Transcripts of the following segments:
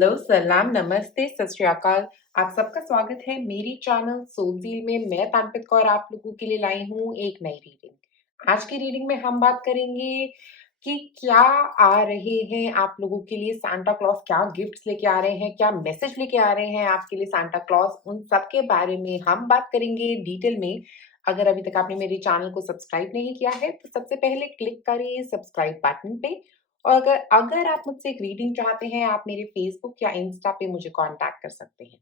Hello, सलाम, नमस्ते, सत श्री अकाल। आप सबका स्वागत है मेरी चैनल सोलज़ील में। मैं तान्त्रिक कौर आप लोगों के लिए लाई हूँ एक नई रीडिंग। आज की रीडिंग में हम बात करेंगे कि क्या आ रहे हैं आप लोगों के लिए सांता क्लॉस, क्या गिफ्ट्स लेके आ रहे हैं, क्या मैसेज लेके आ रहे हैं आपके लिए सांता क्लॉस, उन सब के बारे में हम बात करेंगे डिटेल में। अगर अभी तक आपने मेरे चैनल को सब्सक्राइब नहीं किया है, तो सबसे पहले क्लिक करिए सब्सक्राइब बटन पे। और अगर अगर आप मुझसे एक रीडिंग चाहते हैं, आप मेरे फ़ेसबुक या इंस्टा पे मुझे कॉन्टैक्ट कर सकते हैं।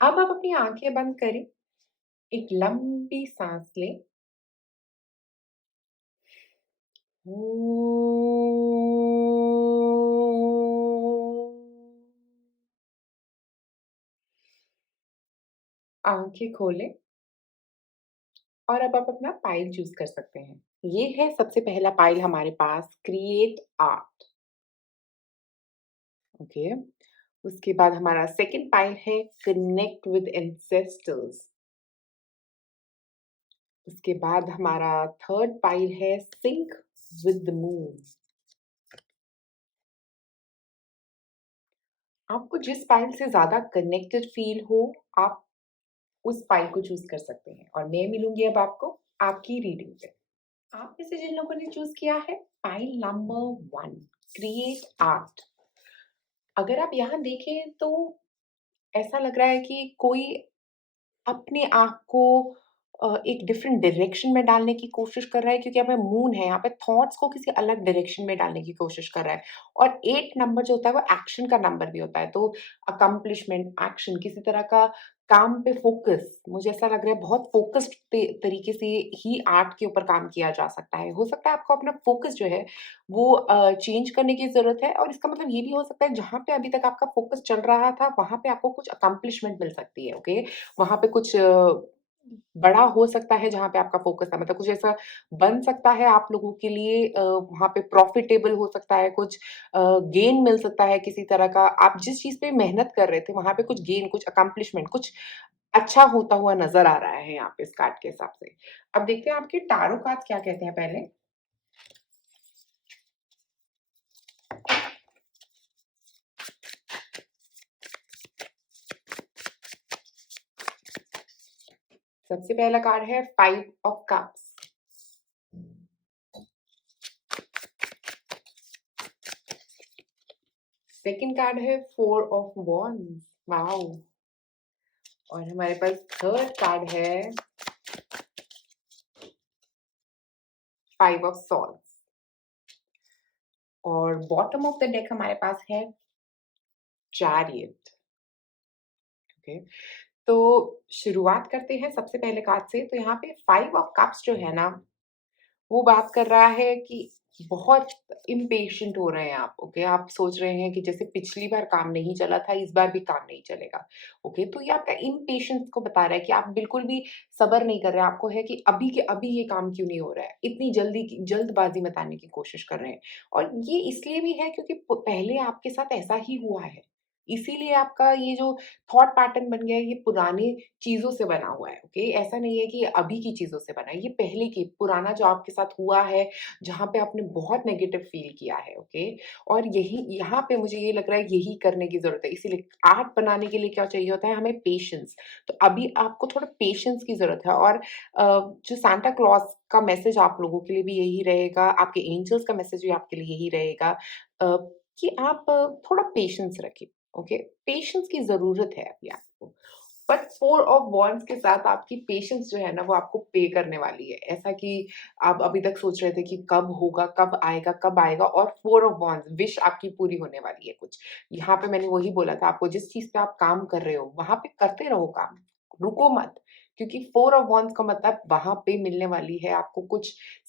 अब आप अपनी आँखें बंद करें, एक लंबी साँस लें। आँखें खोलें और अब आप अपना पाइल चूज़ कर सकते हैं। ये है सबसे पहला पाइल हमारे पास, क्रिएट आर्ट, ओके। उसके बाद हमारा सेकंड पाइल है, कनेक्ट विद एंसेस्टर्स। उसके बाद हमारा थर्ड पाइल है, सिंक विद द मून। आपको जिस पाइल से ज़्यादा कनेक्टेड फ़ील हो, आप उस पाइल को चूज़ कर सकते हैं और मैं मिलूँगी अब आपको आपकी रीडिंग पे। आप में से जिन लोगों ने चूज़ किया है पाइल नंबर 1, क्रिएट आर्ट। अगर आप यहाँ देखें तो ऐसा लग रहा है कि कोई अपने आप को एक डिफरेंट डायरेक्शन में डालने की कोशिश कर रहा है, क्योंकि यहाँ पे मून है, यहाँ पे थॉट्स को किसी अलग डायरेक्शन में डालने की कोशिश कर रहा है। और 8 नंबर जो होता है वो एक्शन का नंबर भी होता है, तो अकम्प्लिशमेंट, एक्शन, किसी तरह का काम पे फ़ोकस, मुझे ऐसा लग रहा है बहुत फ़ोकस्ड तरीके से ही आर्ट के ऊपर काम किया जा सकता है। हो सकता है आपको अपना फ़ोकस जो है वो चेंज करने की ज़रूरत है, और इसका मतलब ये भी हो सकता है जहाँ पे अभी तक आपका फ़ोकस चल रहा था, वहाँ पे आपको कुछ अकम्प्लिशमेंट मिल सकती है, ओके? वहाँ पे कुछ बड़ा हो सकता है जहाँ पे आपका फ़ोकस था, मतलब कुछ ऐसा बन सकता है आप लोगों के लिए, वहाँ पे प्रॉफ़िटेबल हो सकता है, कुछ गेन मिल सकता है किसी तरह का। आप जिस चीज़ पे मेहनत कर रहे थे, वहाँ पे कुछ गेन, कुछ अकम्प्लिशमेंट, कुछ अच्छा होता हुआ नज़र आ रहा है यहाँ पे इस कार्ड के हिसाब से। अब देखते हैं आपके टैरो कार्ड्स क्या कहते हैं पहले। सबसे पहला कार्ड है 5 ऑफ कप्स। सेकंड कार्ड है 4 ऑफ वॉन्ड्स, वॉव! और हमारे पास थर्ड कार्ड है 5 ऑफ सॉर्ड्स। और बॉटम ऑफ द डेक हमारे पास है चैरियट, ओके। तो शुरुआत करते हैं सबसे पहले कार्ड से। तो यहाँ पे 5 ऑफ कप्स जो है ना, वो बात कर रहा है कि बहुत इम्पेशेंट हो रहे हैं आप, ओके। आप सोच रहे हैं कि जैसे पिछली बार काम नहीं चला था, इस बार भी काम नहीं चलेगा, ओके। तो ये आपका इम्पेशेंस को बता रहा है कि आप बिल्कुल भी सब्र नहीं कर रहे हैं। आपको है कि अभी के अभी ये काम क्यों नहीं हो रहा है, इतनी जल्दबाजी में लाने की कोशिश कर रहे हैं। और ये इसलिए भी है क्योंकि पहले आपके साथ ऐसा ही हुआ है, इसीलिए आपका ये जो थॉट पैटर्न बन गया है, ये पुरानी चीज़ों से बना हुआ है, ओके? ऐसा नहीं है कि ये अभी की चीज़ों से बना है, ये पहले की पुराना जो आपके साथ हुआ है, जहाँ पे आपने बहुत नेगेटिव फ़ील किया है, ओके? और यही यहाँ पे मुझे ये लग रहा है यही करने की ज़रूरत है, इसीलिए आर्ट बनाने के लिए क्या चाहिए होता है हमें पेशेंस। तो अभी आपको थोड़ा पेशेंस की ज़रूरत है। और जो सांता क्लॉस का मैसेज आप लोगों के लिए भी यही रहेगा, आपके एंजल्स का मैसेज भी आपके लिए यही रहेगा, अ, कि आप थोड़ा पेशेंस रखें, ओके? पेशेंस की ज़रूरत है अभी आपको। बट 4 ऑफ वांड्स के साथ आपकी पेशेंस जो है ना, वो आपको पे करने वाली है। ऐसा कि आप अभी तक सोच रहे थे कि कब होगा, कब आएगा, और 4 ऑफ वांड्स विश आपकी पूरी होने वाली है कुछ। यहाँ पे मैंने वही बोला था आपको, जिस चीज़ पे आप काम कर रहे हो, वहाँ पे करते रहो काम, रुको मत। क्योंकि 4 ऑफ वांड्स का मतलब वहाँ पे मिलने वाली है आपको कुछ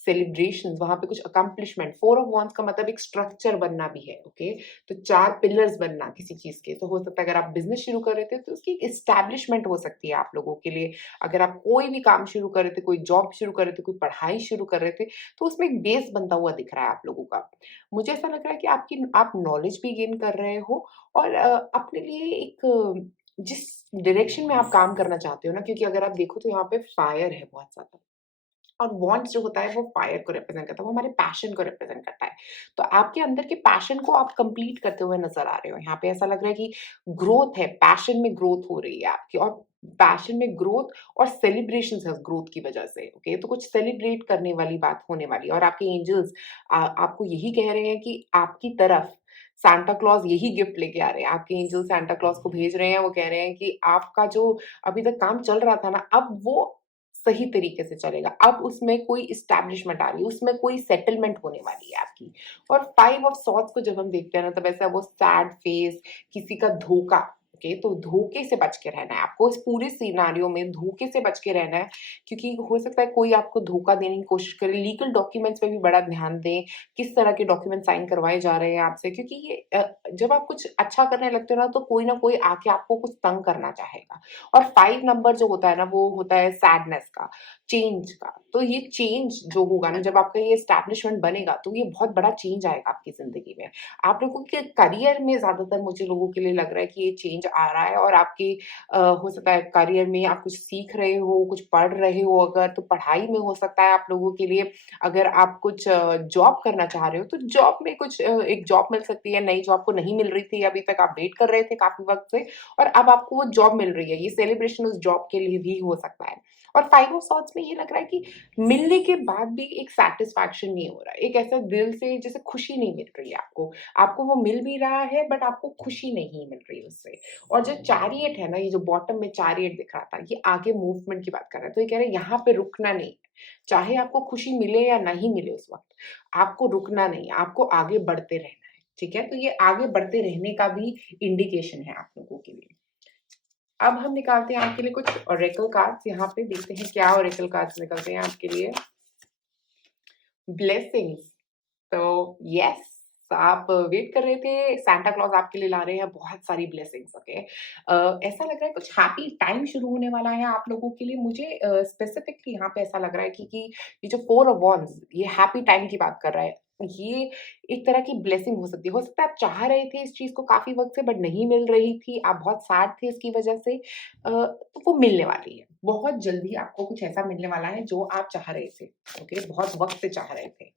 सेलिब्रेशंस, वहाँ पे कुछ अकम्प्लिशमेंट। 4 ऑफ वांड्स का मतलब एक स्ट्रक्चर बनना भी है, ओके? तो 4 पिलर्स बनना किसी चीज़ के, तो हो सकता है अगर आप बिज़नेस शुरू कर रहे थे, तो उसकी एक एस्टैब्लिशमेंट हो सकती है आप लोगों के लिए। अगर आप कोई भी काम शुरू कर रहे थे, कोई जॉब शुरू कर रहे थे, कोई पढ़ाई शुरू कर रहे थे, तो उसमें एक बेस बनता हुआ दिख रहा है आप लोगों का। मुझे ऐसा लग रहा है कि आप नॉलेज भी गेन कर रहे हो, और अपने लिए एक जिस डायरेक्शन में आप काम करना चाहते हो ना, क्योंकि अगर आप देखो तो यहाँ पे फायर है बहुत ज़्यादा। और वॉन्ड्स जो होता है वो फायर को रिप्रेज़ेंट करता है, वो हमारे पैशन को रिप्रेज़ेंट करता है। तो आपके अंदर के पैशन को आप कंप्लीट करते हुए नज़र आ रहे हो। यहाँ पे ऐसा लग रहा है कि ग्रोथ है, पैशन में ग्रोथ हो रही है आपकी और पैशन में ग्रोथ और सेलिब्रेशंस है उस ग्रोथ की वजह से, ओके? तो कुछ सेलिब्रेट करने वाली बात होने वाली है और आपके एंजल्स आपको यही कह रहे हैं कि आपकी तरफ सांता क्लॉज़ यही गिफ्ट लेके आ रहे हैं। आपके एंजल सांता क्लॉज़ को भेज रहे हैं, वो कह रहे हैं कि आपका जो अभी तक काम चल रहा था ना, अब वो सही तरीके से चलेगा। अब उसमें कोई एस्टेब्लिशमेंट आ रही है, उसमें कोई सेटलमेंट होने वाली है आपकी। और 5 ऑफ सॉर्ड्स को जब हम देखते हैं ना, तब ऐसा वो सैड फेस, किसी का धोखा, ओके? तो धोखे से बच के रहना है आपको। इस पूरे सिनेरियो में धोखे से बच के रहना है, क्योंकि हो सकता है कोई आपको धोखा देने की कोशिश करे। लीगल डॉक्यूमेंट्स पे भी बड़ा ध्यान दें, किस तरह के डॉक्यूमेंट साइन करवाए जा रहे हैं आपसे, क्योंकि ये जब आप कुछ अच्छा करने लगते हो ना, तो कोई ना कोई आके आपको कुछ तंग करना चाहेगा। और 5 नंबर जो होता है ना, वो होता है सैडनेस का, चेंज का। तो ये चेंज जो होगा ना, जब आपका ये एस्टेब्लिशमेंट बनेगा, तो ये बहुत बड़ा चेंज आएगा आपकी ज़िंदगी में। आप लोगों के करियर में ज़्यादातर मुझे लोगों के लिए लग रहा है कि ये चेंज आ रहा है और आपकी हो सकता है करियर में आप कुछ सीख रहे हो, कुछ पढ़ रहे हो अगर, तो पढ़ाई में हो सकता है आप लोगों के लिए। अगर आप कुछ जॉब करना चाह रहे हो, तो जॉब में कुछ एक जॉब मिल सकती है, नई जॉब को नहीं मिल रही थी, अभी तक आप वेट कर रहे थे काफ़ी वक़्त से और अब आपको वो जॉब मिल रही है। ये सेलिब्रेशन उस जॉब के लिए भी हो सकता है। और 5 ऑफ सॉर्ड्स में ये लग रहा है कि मिलने के बाद भी एक सैटिस्फैक्शन नहीं हो रहा है। एक ऐसा दिल से जैसे खुशी नहीं मिल रही है आपको। आपको वो मिल भी रहा है बट आपको खुशी नहीं मिल रही उससे। और जो चैरियट है ना, ये जो बॉटम में चैरियट दिख रहा था, ये आगे मूवमेंट की बात कर रहा है। तो ये कह रहे हैं यहाँ पे रुकना नहीं है। चाहे आपको खुशी मिले या नहीं मिले उस वक़्त, आपको रुकना नहीं है, आपको आगे बढ़ते रहना है। ठीक है? तो ये आगे बढ़ते रहने का भी इंडिकेशन है आप लोगों के लिए। अब हम निकालते हैं आपके लिए कुछ ओरेकल कार्ड्स। यहाँ पे देखते हैं क्या ओरेकल कार्ड्स निकलते हैं आपके लिए। ब्लेसिंग्स। तो यस, आप वेट कर रहे थे, सांता क्लॉज़ आपके लिए ला रहे हैं बहुत सारी ब्लेसिंग्स, ओके? ऐसा लग रहा है कुछ हैप्पी टाइम शुरू होने वाला है आप लोगों के लिए। मुझे स्पेसिफिकली यहाँ पे ऐसा लग रहा है कि ये जो 4 ऑफ वांड्स, ये हैप्पी टाइम की बात कर रहा है। ये एक तरह की ब्लेसिंग हो सकती है। हो सकता है आप चाह रहे थे इस चीज़ को काफ़ी वक़्त से बट नहीं मिल रही थी, आप बहुत सैड थे इसकी वज़ह से। तो वो मिलने वाली है। बहुत जल्दी आपको कुछ ऐसा मिलने वाला है जो आप चाह रहे थे, ओके? बहुत वक़्त से चाह रहे थे।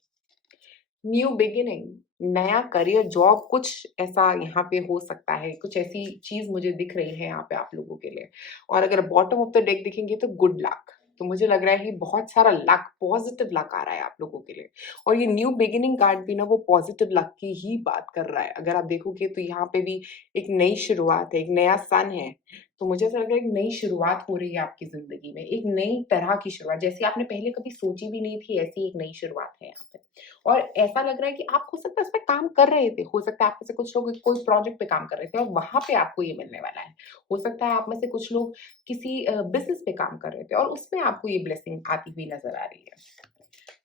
न्यू बिगिनिंग, नया करियर, जॉब, कुछ ऐसा यहाँ पे हो सकता है। कुछ ऐसी चीज़ मुझे दिख रही है यहाँ पे आप लोगों के लिए। और अगर बॉटम ऑफ द डेक देखेंगे तो गुड लक। तो मुझे लग रहा है कि बहुत सारा लक, पॉज़िटिव लक आ रहा है आप लोगों के लिए। और ये न्यू बिगिनिंग कार्ड भी ना वो पॉज़िटिव लक की ही बात कर रहा है। अगर आप देखोगे तो यहाँ पे भी एक नई शुरुआत है, एक नया सन है। तो मुझे ऐसा लग रहा है एक नई शुरुआत हो रही है आपकी ज़िंदगी में, एक नई तरह की शुरुआत, जैसी आपने पहले कभी सोची भी नहीं थी, ऐसी एक नई शुरुआत है यहाँ पे। और ऐसा लग रहा है कि आप हो सकता है इस पे काम कर रहे थे, हो सकता है आप में से कुछ लोग कोई प्रोजेक्ट पे काम कर रहे थे और वहाँ पे आपको ये मिलने वाला है। हो सकता है आप में से कुछ लोग किसी बिज़नेस पे काम कर रहे थे और उसमें आपको ये ब्लेसिंग आती हुई नज़र आ रही है।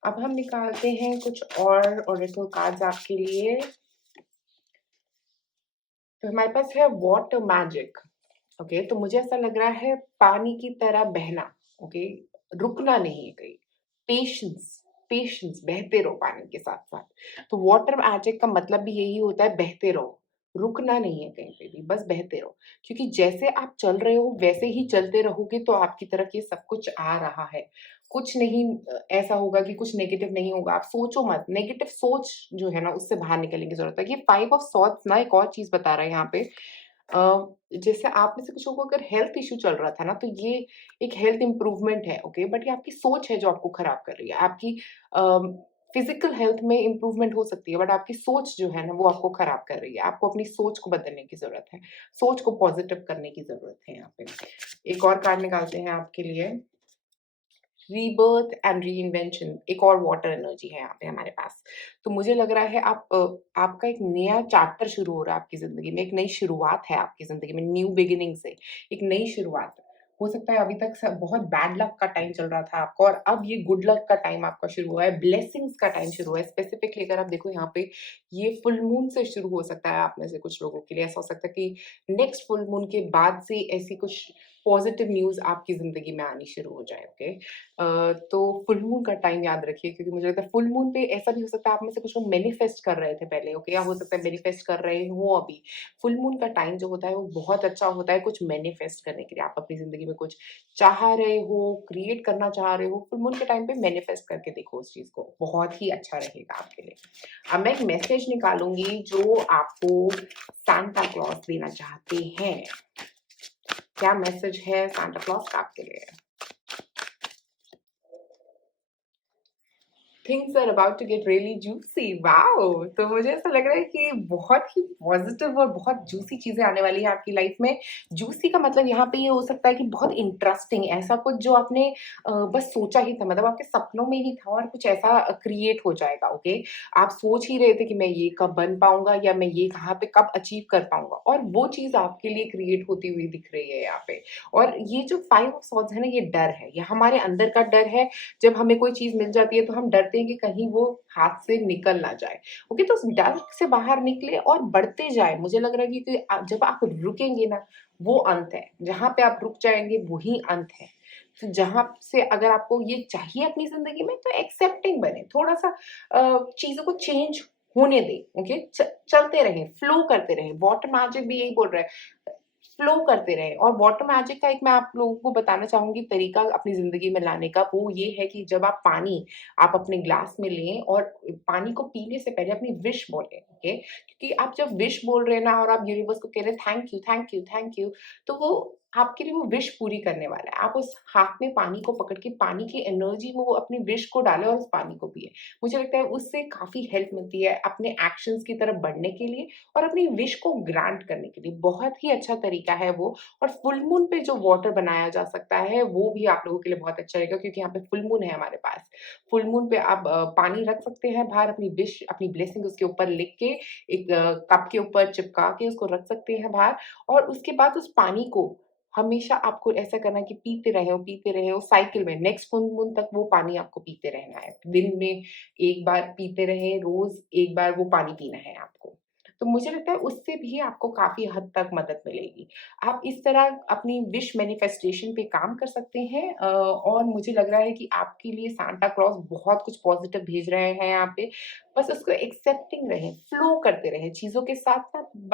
अब हम निकालते हैं कुछ और ओरेकल कार्ड्स आपके लिए। तो हमारे पास है वाटर मैजिक। ओके, तो मुझे ऐसा लग रहा है पानी की तरह बहना, ओके? रुकना नहीं है कहीं। पेशेंस, पेशेंस, बहते रहो पानी के साथ-साथ। तो वाटर मैजिक का मतलब भी यही होता है बहते रहो, रुकना नहीं है कहीं पे भी, बस बहते रहो। क्योंकि जैसे आप चल रहे हो वैसे ही चलते रहोगे तो आपकी तरफ ये सब कुछ आ रहा है। कुछ नहीं ऐसा होगा कि कुछ नेगेटिव नहीं होगा, आप सोचो मत, नेगेटिव सोच जो है ना उससे बाहर निकलने की ज़रूरत है। ये 5 ऑफ सॉर्ड्स ना एक और चीज़ बता रहा है यहाँ पे। जैसे आप में से कुछ लोगों को अगर हेल्थ इश्यू चल रहा था ना, तो ये एक हेल्थ इम्प्रूवमेंट है, ओके? बट ये आपकी सोच है जो आपको खराब कर रही है। आपकी फिज़िकल हेल्थ में इम्प्रूवमेंट हो सकती है, बट आपकी सोच जो है ना, वो आपको खराब कर रही है। आपको अपनी सोच को बदलने की ज़रूरत है। सोच को पॉज़िटिव करने की ज़रूरत है यहाँ पे। एक और कार्ड निकालते हैं आपके लिए। रीबर्थ एंड रीइन्वेंशन, एक और वाटर एनर्जी है यहाँ पे हमारे पास। तो मुझे लग रहा है आपका एक नया चैप्टर शुरू हो रहा है आपकी ज़िंदगी में, एक नई शुरुआत है आपकी ज़िंदगी में, न्यू बिगिनिंग से, एक नई शुरुआत। हो सकता है अभी तक सब बहुत बैड लक का टाइम चल रहा था आपका और अब ये गुड लक का टाइम आपका शुरू हुआ है, ब्लेसिंग्स का टाइम शुरू हुआ है। स्पेसिफिकली अगर आप देखो यहाँ पे, ये फुल मून से शुरू हो सकता है आप में से कुछ लोगों के लिए। ऐसा हो सकता है कि नेक्स्ट फुल मून के बाद से ऐसी कुछ पॉज़िटिव न्यूज़ आपकी ज़िंदगी में आनी शुरू हो जाए, ओके? तो फुल मून का टाइम याद रखिए क्योंकि मुझे लगता है फुल मून पे ऐसा भी हो सकता है आप में से कुछ लोग मैनिफेस्ट कर रहे थे पहले, ओके? या हो सकता है मैनिफेस्ट कर रहे हों अभी। फुल मून का टाइम जो होता है वो बहुत अच्छा होता है कुछ मैनिफेस्ट करने के लिए। आप अपनी ज़िंदगी में कुछ चाह रहे हो, क्रिएट करना चाह रहे हो, फुल मून के टाइम पे मैनिफेस्ट करके देखो उस चीज़ को, बहुत ही अच्छा रहेगा आपके लिए। अब मैं एक मैसेज निकालूँगी जो आपको सांता क्लॉज़ देना चाहते हैं। क्या मैसेज है सांता क्लॉज़ का आपके लिए? Things are about to get really juicy wow! तो मुझे ऐसा लग रहा है कि बहुत ही पॉज़िटिव और बहुत जूसी चीज़ें आने वाली हैं आपकी लाइफ़ में। जूसी का मतलब यहाँ पे ये हो सकता है कि बहुत इंटरेस्टिंग ऐसा कुछ जो आपने बस सोचा ही था मतलब आपके सपनों में ही था और कुछ ऐसा क्रिएट हो जाएगा, ओके? आप सोच ही रहे थे कि मैं ये कब बन पाऊँगा या मैं ये कहाँ पे कब अचीव कर पाऊँगा और वो चीज़ आपके लिए क्रिएट होती हुई दिख रही है यहाँ पे। और ये जो 5 ऑफ सॉर्ड्स है ना, ये डर है, ये हमारे अंदर का डर है जब हमें कोई चीज़ मिल जाती है तो हम डरते हैं कि कहीं वो हाथ से निकल ना जाए। ओके, तो उस डर से बाहर निकले और बढ़ते जाएँ। मुझे लग रहा है कि जब आप रुकेंगे ना, वो अंत है। जहाँ पे आप रुक जाएँगे वही अंत है। तो जहाँ से अगर आपको ये चाहिए अपनी ज़िंदगी में तो एक्सेप्टिंग बनें। थोड़ा-सा चीज़ों को चेंज होने दें, ओके? चलते रहें, फ्लो करते रहें। वाटर मैजिक भी यही बोल रहा है। फ्लो करते रहें और वाटर मैजिक का एक मैं आप लोगों को बताना चाहूँगी तरीका अपनी ज़िंदगी में लाने का, वो ये है कि जब आप अपने ग्लास में लें और पानी को पीने से पहले अपनी विश बोलें, ओके? क्योंकि आप जब विश बोल रहे हैं ना और आप यूनिवर्स को कह रहे हैं thank you, thank you, thank you, तो वो आपके लिए वो विश पूरी करने वाला है। आप उस हाथ में पानी को पकड़ के पानी की एनर्जी में वो अपनी विश को डालें और उस पानी को पिएँ। मुझे लगता है उससे काफ़ी हेल्प मिलती है अपने एक्शंस की तरफ बढ़ने के लिए और अपनी विश को ग्रांट करने के लिए बहुत ही अच्छा तरीका है वो। और फुल मून पे जो वाटर बनाया जा सकता है, वो भी आप लोगों के लिए बहुत अच्छा रहेगा क्योंकि यहाँ पे फुल मून है हमारे पास। फुल मून पे आप पानी रख सकते हैं बाहर अपनी विश, अपनी ब्लेसिंग उसके ऊपर लिख के एक कप के ऊपर चिपका के उसको रख सकते हैं बाहर और उसके बाद उस पानी को हमेशा आपको ऐसा करना है कि पीते रहे हो साइकिल में नेक्स्ट फुल मून तक वो पानी आपको पीते रहना है। दिन में 1 बार पीते रहें, रोज़ 1 बार वो पानी पीना है आपको। तो मुझे लगता है उससे भी आपको काफ़ी हद तक मदद मिलेगी। आप इस तरह अपनी विश मैनिफेस्टेशन पे काम कर सकते हैं और मुझे लग रहा है कि आपके लिए सांता क्लॉज़ बहुत कुछ पॉज़िटिव भेज रहे हैं यहाँ पे। बस उसको एक्सेप्टिंग रहें, फ्लो करते रहें, चीज़ों के साथ-साथ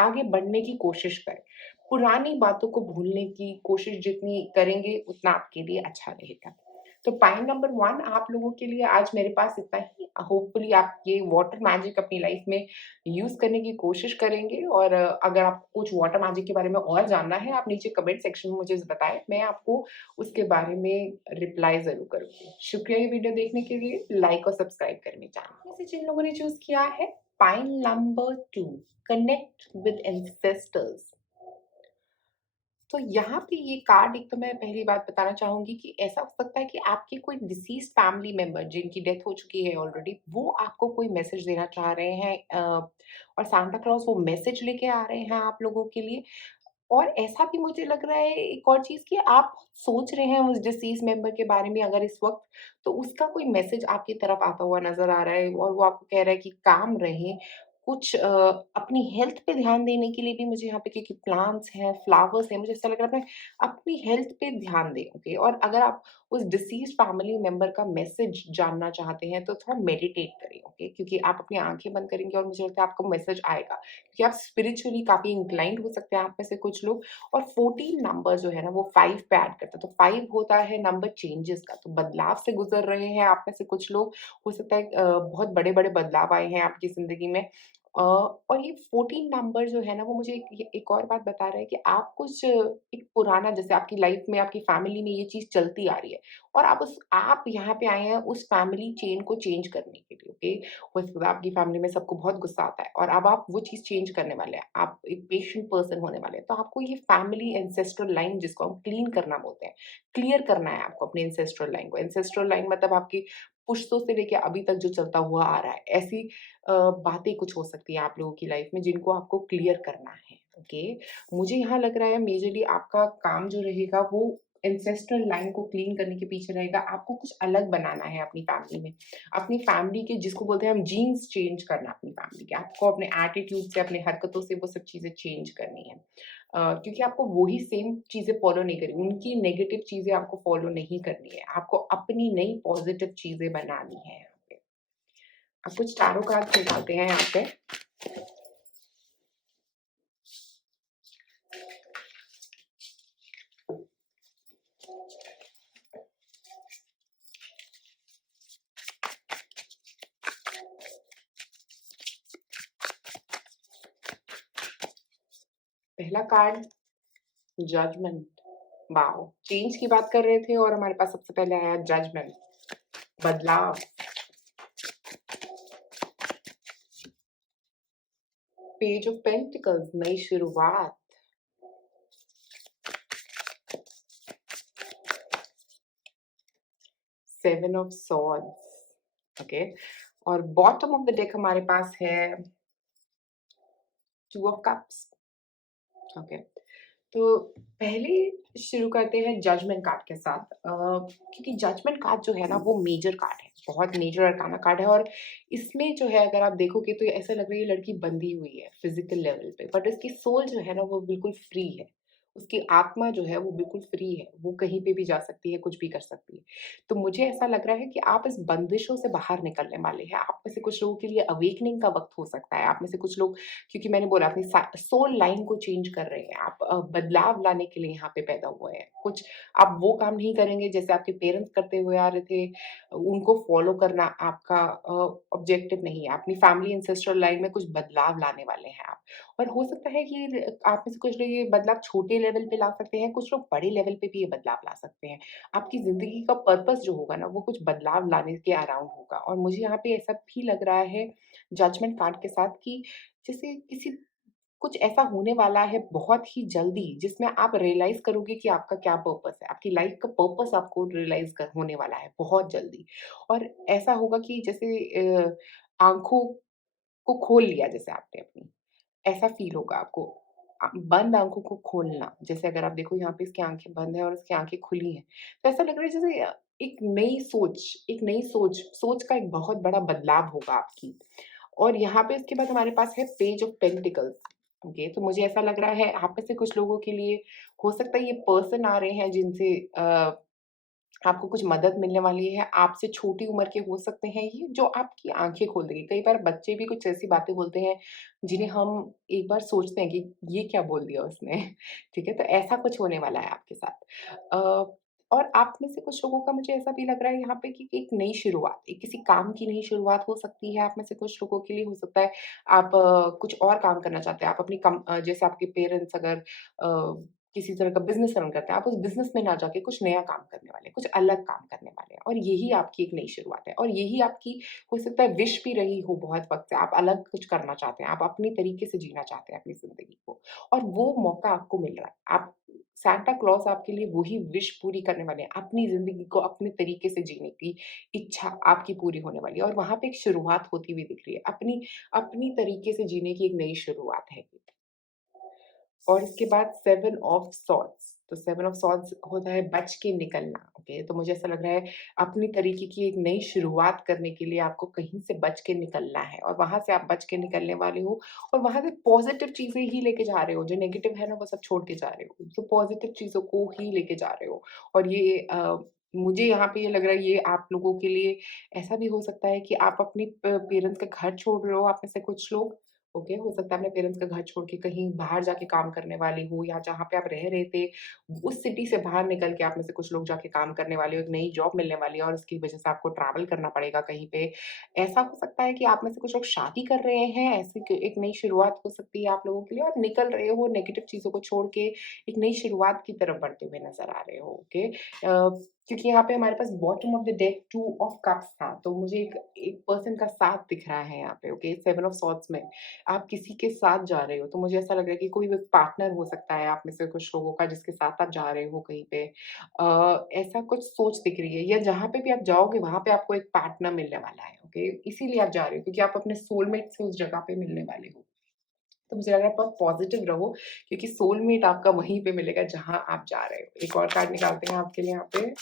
आगे बढ़ने की कोशिश करें। पुरानी बातों को भूलने की कोशिश जितनी करेंगे, उतना आपके लिए अच्छा रहेगा। तो पॉइंट नंबर 1 आप लोगों के लिए आज मेरे पास इतना ही। होपफुली आप ये वाटर मैजिक अपनी लाइफ़ में यूज़ करने की कोशिश करेंगे और अगर आपको कुछ वाटर मैजिक के बारे में और जानना है, आप नीचे कमेंट सेक्शन में मुझे बताएँ, मैं आपको उसके बारे में रिप्लाई ज़रूर करूँगी। शुक्रिया ये वीडियो देखने के लिए, लाइक और सब्सक्राइब करने चैनल में से जिन लोगों ने चूज़ किया है, point number 2 connect with ancestors. तो यहाँ पे ये कार्ड एक तो मैं पहली बात बताना चाहूँगी कि ऐसा हो सकता है कि आपके कोई डिसीज़्ड फैमिली मेंबर जिनकी डेथ हो चुकी है ऑलरेडी, वो आपको कोई मैसेज देना चाह रहे हैं और सांता क्लॉज़ वो मैसेज लेके आ रहे हैं आप लोगों के लिए। और ऐसा भी मुझे लग रहा है एक और चीज़ कि आप सोच रहे हैं उस डिसीज़ मेंबर के बारे में अगर इस वक़्त, तो उसका कोई मैसेज आपकी तरफ आता हुआ नज़र आ रहा है और वो आपको कह रहा है कि काम रहें। कुछ अपनी हेल्थ पे ध्यान देने के लिए भी मुझे यहाँ पे क्योंकि प्लांट्स हैं, फ्लावर्स हैं, मुझे ऐसा लग रहा है अपनी हेल्थ पे ध्यान दें, ओके? और अगर आप उस डिसीज़्ड फैमिली मेंबर का मैसेज जानना चाहते हैं, तो थोड़ा मेडिटेट करें, ओके? क्योंकि आप अपनी आँखें बंद करेंगे और मुझे लगता है आपको मैसेज आएगा। क्योंकि आप स्पिरिचुअली काफ़ी इंक्लाइंड हो सकते हैं आप में से कुछ लोग और 14 नंबर जो है ना वो 5 पे ऐड करता है। तो 5 होता है नंबर चेंजेस का, तो बदलाव से गुज़र रहे हैं आप में से कुछ लोग। हो सकता है बहुत बड़े-बड़े बदलाव आए हैं आपकी ज़िंदगी में। और ये 14 नंबर जो है ना वो मुझे एक और बात बता रहा है कि आप कुछ एक पुराना जैसे आपकी लाइफ़ में आपकी फैमिली में ये चीज़ चलती आ रही है और आप यहाँ पे आए हैं उस फैमिली चेन को चेंज करने के लिए, ओके? हो सकता है आपकी फैमिली में सबको बहुत गुस्सा आता है और अब आप वो चीज़ चेंज करने वाले हैं। आप एक पेशेंट पर्सन होने वाले हैं। तो आपको ये फैमिली एंसेस्ट्रल लाइन जिसको हम क्लीन करना बोलते हैं, क्लियर करना है आपको अपनी एंसेस्ट्रल लाइन को। एंसेस्ट्रल लाइन मतलब आपकी पुश्तों से लेके अभी तक जो चलता हुआ आ रहा है। ऐसी बातें कुछ हो सकती हैं आप लोगों की लाइफ में जिनको आपको क्लियर करना है, ओके? मुझे यहाँ लग रहा है मेजरली आपका काम जो रहेगा वो एंसेस्ट्रल लाइन को क्लीन करने के पीछे रहेगा, आपको कुछ अलग बनाना है अपनी फैमिली में। अपनी फैमिली के जिसको बोलते हैं हम जीन्स चेंज करना अपनी फैमिली के, आपको अपने एटीट्यूड से, अपनी हरकतों से वो सब चीज़ें चेंज करनी है। क्योंकि आपको वही सेम चीज़ें फ़ॉलो नहीं करनी, उनकी नेगेटिव चीज़ें आपको फ़ॉलो नहीं करनी है, आपको अपनी नई पॉज़िटिव चीज़ें बनानी है यहाँ पे। अब कुछ टैरो कार्ड्स निकालते हैं यहाँ पे। पहला कार्ड जजमेंट। वॉव! चेंज की बात कर रहे थे और हमारे पास सबसे पहले आया जजमेंट, बदलाव। पेज ऑफ पेंटिकल्स, नई शुरुआत। Seven of swords, okay. और बॉटम ऑफ द डेक हमारे पास है टू ऑफ कप्स, ओके। तो पहले शुरू करते हैं जजमेंट कार्ड के साथ, क्योंकि जजमेंट कार्ड जो है ना वो मेजर कार्ड है, बहुत मेजर अरकाना कार्ड है। और इसमें जो है अगर आप देखोगे तो ऐसा लग रहा है ये लड़की बंधी हुई है फिजिकल लेवल पे, बट इसकी सोल जो है ना वो बिल्कुल फ्री है। उसकी आत्मा जो है वो बिल्कुल फ्री है, वो कहीं पे भी जा सकती है, कुछ भी कर सकती है। तो मुझे ऐसा लग रहा है कि आप इस बंदिशों से बाहर निकलने वाले हैं। आप में से कुछ लोगों के लिए अवेकनिंग का वक्त हो सकता है, आप में से कुछ लोग, क्योंकि मैंने बोला अपनी सोल लाइन को चेंज कर रहे हैं आप, बदलाव लाने के लिए यहाँ पे पैदा हुए हैं। कुछ आप वो काम नहीं करेंगे जैसे आपके पेरेंट्स करते हुए आ रहे थे, उनको फॉलो करना आपका ऑब्जेक्टिव नहीं है। अपनी फैमिली एंसेस्ट्रल लाइन में कुछ बदलाव लाने वाले हैं आप। और हो सकता है कि आप में से कुछ लोग ये बदलाव छोटे लेवल पे ला सकते हैं, कुछ लोग बड़े लेवल पे भी ये बदलाव ला सकते हैं। आपकी ज़िंदगी का पर्पस जो होगा ना वो कुछ बदलाव लाने के अराउंड होगा। और मुझे यहाँ पे ऐसा भी लग रहा है जजमेंट कार्ड के साथ कि जैसे किसी कुछ ऐसा होने वाला है बहुत ही जल्दी जिसमें आप रियलाइज़ करोगे कि आपका क्या पर्पस है। आपकी लाइफ़ का पर्पस आपको रियलाइज़ कर होने वाला है बहुत जल्दी। और ऐसा होगा कि जैसे आँखों को खोल लिया जैसे आपने अपनी, ऐसा फ़ील होगा आपको। बंद आँखों को खोलना, जैसे अगर आप देखो यहाँ पे इसकी आँखें बंद हैं और इसकी आँखें खुली हैं। तो ऐसा लग रहा है जैसे एक नई सोच, सोच का एक बहुत बड़ा बदलाव होगा आपकी। और यहाँ पे इसके बाद हमारे पास है पेज ऑफ पेंटिकल्स, ओके। तो मुझे ऐसा लग रहा है आप में से कुछ लोगों के लिए हो सकता है ये पर्सन आ रहे हैं जिनसे आपको कुछ मदद मिलने वाली है, आपसे छोटी उम्र के हो सकते हैं ये, जो आपकी आँखें खोल देंगे। कई बार बच्चे भी कुछ ऐसी बातें बोलते हैं, जिन्हें हम एक बार सोचते हैं कि ये क्या बोल दिया उसने, ठीक है? तो ऐसा कुछ होने वाला है आपके साथ। और आप में से कुछ लोगों का मुझे ऐसा भी लग रहा है यहाँ पे कि एक नई शुरुआत, एक किसी काम की नई शुरुआत हो सकती है। आप में से कुछ लोगों के लिए हो सकता है आप कुछ और काम करना चाहते हैं। आप अपनी जैसे आपके पेरेंट्स अगर किसी तरह का बिज़नेस रन करते हैं, आप उस बिज़नेस में ना जाके कुछ नया काम करने वाले हैं, कुछ अलग काम करने वाले हैं और यही आपकी एक नई शुरुआत है। और यही आपकी हो सकता है विश भी रही हो बहुत वक़्त से, आप अलग कुछ करना चाहते हैं, आप अपने तरीके से जीना चाहते हैं अपनी ज़िंदगी को और वो मौका आपको मिल रहा है। आप सांता क्लॉज़ आपके लिए वही विश पूरी करने वाले हैं, अपनी ज़िंदगी को अपने तरीके से जीने की इच्छा आपकी पूरी होने वाली है और वहाँ पे एक शुरुआत होती हुई दिख रही है। अपनी अपनी तरीके से जीने की एक नई शुरुआत है ये। और इसके बाद सेवन ऑफ सॉर्ड्स, तो सेवन ऑफ सॉर्ड्स होता है बच के निकलना, ओके। तो मुझे ऐसा लग रहा है अपनी तरीके की एक नई शुरुआत करने के लिए आपको कहीं से बच के निकलना है और वहाँ से आप बच के निकलने वाले हो और वहाँ से पॉज़िटिव चीज़ें ही लेके जा रहे हो, जो नेगेटिव है ना वो सब छोड़ के जा रहे हो। तो पॉज़िटिव चीज़ों को ही लेके जा रहे हो और ये मुझे यहाँ पे ये लग रहा है ये आप लोगों के लिए ऐसा भी हो सकता है कि आप अपनी पेरेंट्स का घर छोड़ रहे हो, आप में से कुछ लोग, ओके। हो सकता है अपने पेरेंट्स का घर छोड़ के कहीं बाहर जाके काम करने वाली हो या जहाँ पे आप रह रहे थे, उस सिटी से बाहर निकल के आप में से कुछ लोग जाके काम करने वाले हो, एक नई जॉब मिलने वाली है और उसकी वजह से आपको ट्रैवल करना पड़ेगा कहीं पे। ऐसा हो सकता है कि आप में से कुछ लोग शादी कर रहे हैं, ऐसी क एक नई शुरुआत हो सकती है आप लोगों के लिए और निकल रहे हो नेगेटिव चीज़ों को छोड़ के एक नई शुरुआत की तरफ बढ़ते हुए नज़र आ रहे हो, ओके। क्योंकि यहाँ पे हमारे पास bottom of the deck two of cups था, तो मुझे एक एक पर्सन का साथ दिख रहा है यहाँ पे, ओके, सेवन ऑफ सॉर्ड्स में। आप किसी के साथ जा रहे हो, तो मुझे ऐसा लग रहा है कि कोई भी पार्टनर हो सकता है आप में से कुछ लोगों का जिसके साथ आप जा रहे हो कहीं पे। ऐसा कुछ सोच दिख रही है या जहाँ पे भी आप जाओगे वहाँ पे आपको एक पार्टनर मिलने वाला है, ओके? इसीलिए आप जा रहे हो क्योंकि आप अपने सोलमेट से उस जगह पे मिलने वाले हो। तो मुझे लग रहा है बहुत पॉजिटिव रहो, क्योंकि सोलमेट आपका वहीं पे मिलेगा जहाँ आप जा रहे हो। एक और कार्ड निकालते हैं आपके लिए यहाँ पे।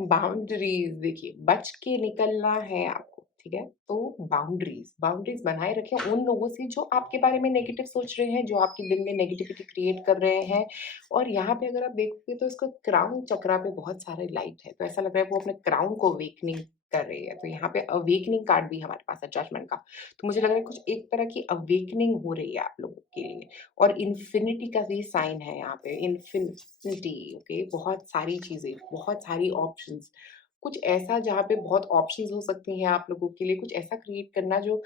बाउंड्रीज, देखिए बच के निकलना है आपको, ठीक है? तो बाउंड्रीज बाउंड्रीज बनाए रखें उन लोगों से जो आपके बारे में नेगेटिव सोच रहे हैं, जो आपके दिल में नेगेटिविटी क्रिएट कर रहे हैं। और यहाँ पे अगर आप देखोगे तो इसको क्राउन चक्रा पे बहुत सारे लाइट है, तो ऐसा लग रहा है वो अपने क्राउन को अवेकनिंग कर रही है। तो यहाँ पे अवेकनिंग कार्ड भी हमारे पास है जजमेंट का। तो मुझे लग रहा है कुछ एक तरह की अवेकनिंग हो रही है आप लोगों के लिए। और इन्फिनिटी का भी साइन है यहाँ पे, इन्फिनिटी, ओके? बहुत सारी चीज़ें, बहुत सारी ऑप्शंस, कुछ ऐसा जहाँ पे बहुत ऑप्शंस हो सकती हैं आप लोगों के लिए, कुछ ऐसा क्रिएट करना जो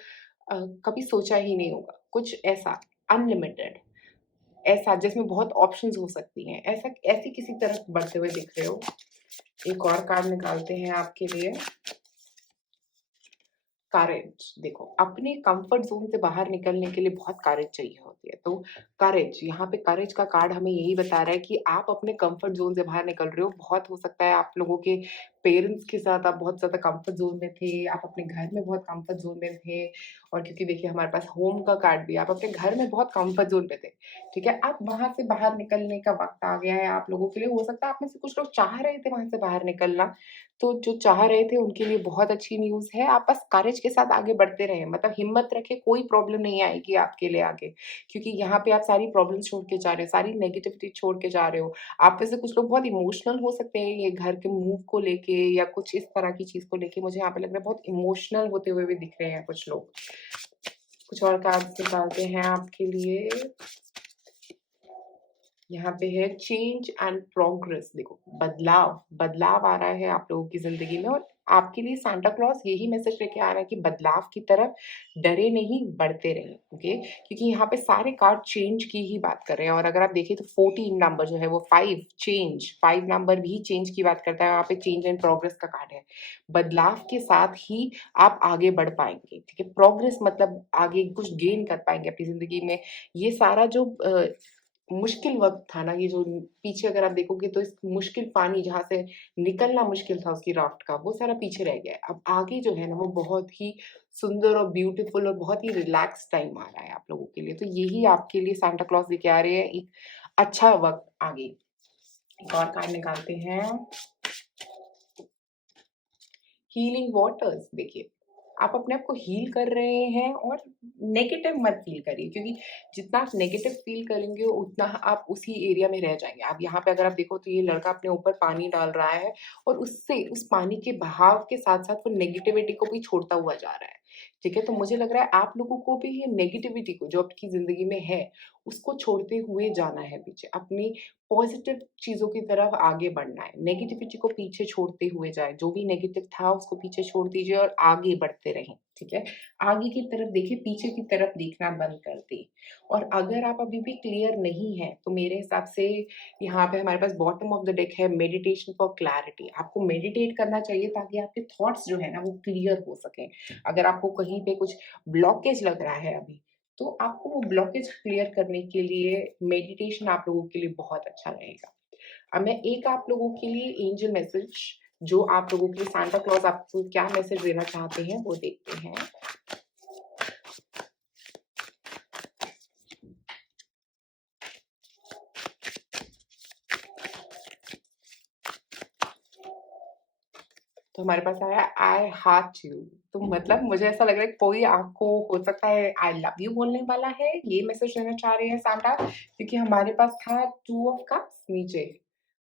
कभी सोचा ही नहीं होगा, कुछ ऐसा अनलिमिटेड, ऐसा जिसमें बहुत ऑप्शंस हो सकती हैं, ऐसा ऐसी किसी तरफ बढ़ते हुए दिख रहे हो। एक और कार्ड निकालते हैं आपके लिए। करेज, देखो अपने कंफर्ट ज़ोन से बाहर निकलने के लिए बहुत करेज चाहिए होती है। तो करेज, यहाँ पे करेज का कार्ड हमें यही बता रहा है कि आप अपने कंफर्ट ज़ोन से बाहर निकल रहे हो। बहुत हो सकता है आप लोगों के पेरेंट्स के साथ आप बहुत ज़्यादा कंफर्ट ज़ोन में थे, आप अपने घर में बहुत कंफर्ट ज़ोन में थे। और क्योंकि देखिए हमारे पास होम का कार्ड भी है, आप अपने घर में बहुत कंफर्ट ज़ोन पे थे, ठीक है? अब वहाँ से बाहर निकलने का वक़्त आ गया है आप लोगों के लिए। हो सकता है आप में से कुछ लोग चाह रहे थे वहाँ से बाहर निकलना, तो जो चाह रहे थे उनके लिए बहुत अच्छी न्यूज़ है। आप बस करेज के साथ आगे बढ़ते रहें, मतलब हिम्मत रखें, कोई प्रॉब्लम नहीं आएगी आपके लिए आगे। क्योंकि यहाँ पे आप सारी प्रॉब्लम्स छोड़ के जा रहे हो, सारी नेगेटिविटी छोड़ के जा रहे हो। आप में से कुछ लोग बहुत इमोशनल हो सकते हैं ये घर के मूव को लेके या कुछ इस तरह की चीज़ को लेके। मुझे यहाँ पे लग रहा है बहुत इमोशनल होते हुए भी दिख रहे हैं कुछ लोग। कुछ और कार्ड्स निकालते हैं आपके लिए। यहाँ पे है चेंज एंड प्रोग्रेस, देखो बदलाव, बदलाव आ रहा है आप लोगों की ज़िंदगी में। और आपके लिए सांता क्लॉज़ यही मैसेज लेके आ रहा है कि बदलाव की तरफ डरे नहीं, बढ़ते रहें, ओके? क्योंकि यहाँ पे सारे कार्ड चेंज की ही बात कर रहे हैं। और अगर आप देखें तो 14 नंबर जो है वो 5 चेंज, 5 नंबर भी चेंज की बात करता है। वहाँ पे चेंज एंड प्रोग्रेस का कार्ड है। बदलाव के साथ ही आप आगे बढ़ पाएँगे, ठीक है? प्रोग्रेस मतलब आगे कुछ गेन कर पाएँगे अपनी ज़िंदगी में। ये सारा जो मुश्किल वक़्त था ना, ये जो पीछे अगर आप देखोगे तो इस मुश्किल पानी जहाँ से निकलना मुश्किल था उसकी राफ्ट का, वो सारा पीछे रह गया है। अब आगे जो है ना वो बहुत ही सुंदर और ब्यूटीफुल और बहुत ही रिलैक्स टाइम आ रहा है आप लोगों के लिए। तो यही आपके लिए सांता क्लॉज़ लेके आ रहे हैं, एक अच्छा वक़्त आगे। एक और कार्ड निकालते हैं। हीलिंग वाटर्स, देखिए आप अपने आप को हील कर रहे हैं और नेगेटिव मत फील करिए, क्योंकि जितना आप नेगेटिव फील करेंगे उतना आप उसी एरिया में रह जाएंगे। आप यहाँ पे अगर आप देखो तो ये लड़का अपने ऊपर पानी डाल रहा है और उससे उस पानी के बहाव के साथ साथ वो नेगेटिविटी को भी छोड़ता हुआ जा रहा है, ठीक है? तो मुझे लग रहा है आप लोगों को भी ये नेगेटिविटी को जो आपकी जिंदगी में है उसको छोड़ते हुए जाना है पीछे, अपनी पॉजिटिव चीज़ों की तरफ आगे बढ़ना है। नेगेटिविटी को पीछे छोड़ते हुए जाएँ, जो भी नेगेटिव था उसको पीछे छोड़ दीजिए और आगे बढ़ते रहें, ठीक है? आगे की तरफ देखिए, पीछे की तरफ देखना बंद कर दें। और अगर आप अभी भी क्लियर नहीं हैं, तो मेरे हिसाब से यहाँ पे हमारे पास बॉटम ऑफ द डेक है मेडिटेशन फॉर क्लैरिटी। आपको मेडिटेट करना चाहिए ताकि आपके थॉट्स जो है ना वो क्लियर हो सकें। अगर आपको कहीं पे कुछ ब्लॉकेज लग रहा है अभी, तो आपको वो ब्लॉकेज क्लियर करने के लिए मेडिटेशन आप लोगों के लिए बहुत अच्छा रहेगा। अब मैं एक आप लोगों के लिए एंजल मैसेज जो आप लोगों के लिए सांता क्लॉज़ आपको क्या मैसेज देना चाहते हैं वो देखते हैं। तो हमारे पास आया आई हार्ट यू। तो मतलब मुझे ऐसा लग रहा है कोई आपको हो सकता है आई लव यू बोलने वाला है, ये मैसेज देना चाह रहे हैं सांता, क्योंकि हमारे पास था 2 ऑफ कप्स नीचे।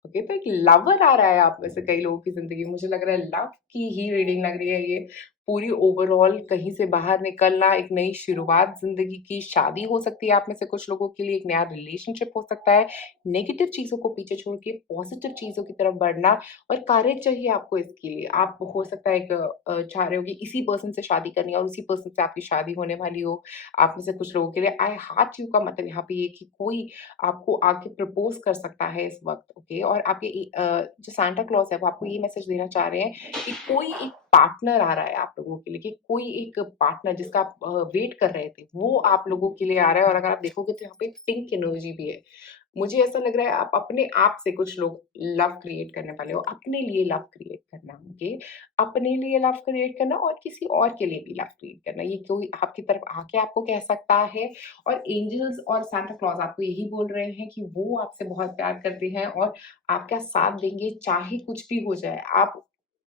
ओके, तो एक लवर आ रहा है आप में से कई लोगों की ज़िंदगी में। मुझे लग रहा है लव की ही रीडिंग लग रही है ये। पूरी ओवरऑल कहीं से बाहर निकलना, एक नई शुरुआत ज़िंदगी की, शादी हो सकती है आप में से कुछ लोगों के लिए, एक नया रिलेशनशिप हो सकता है। नेगेटिव चीज़ों को पीछे छोड़ के पॉज़िटिव चीज़ों की तरफ बढ़ना और करेज चाहिए आपको इसके लिए। आप हो सकता है एक चाह रहे हो कि इसी पर्सन से शादी करनी है और उसी पर्सन से आपकी शादी होने वाली हो। आप में से कुछ लोगों के लिए आई हार्ट यू का मतलब यहाँ पे ये है कि कोई आपको आके प्रपोज़ कर सकता है इस वक़्त, ओके? और आपके जो सांता क्लॉज़ है वो आपको ये मैसेज देना चाह रहे हैं कि कोई एक पार्टनर आ रहा है आप लोगों के लिए, कि कोई एक पार्टनर जिसका आप वेट कर रहे थे, वो आप लोगों के लिए आ रहा है। और अगर आप देखोगे तो यहाँ पे पिंक एनर्जी भी है। मुझे ऐसा लग रहा है आप अपने आप से कुछ लोग लव क्रिएट करने वाले हो, अपने लिए लव क्रिएट करना, ओके? अपने लिए लव क्रिएट करना और किसी और के लिए भी लव क्रिएट करना। ये कोई आपकी तरफ आके आपको कह सकता है और एंजल्स और सांता क्लॉज़ आपको यही बोल रहे हैं कि वो आपसे बहुत प्यार करते हैं और आपका साथ देंगे चाहे कुछ भी हो जाए। आप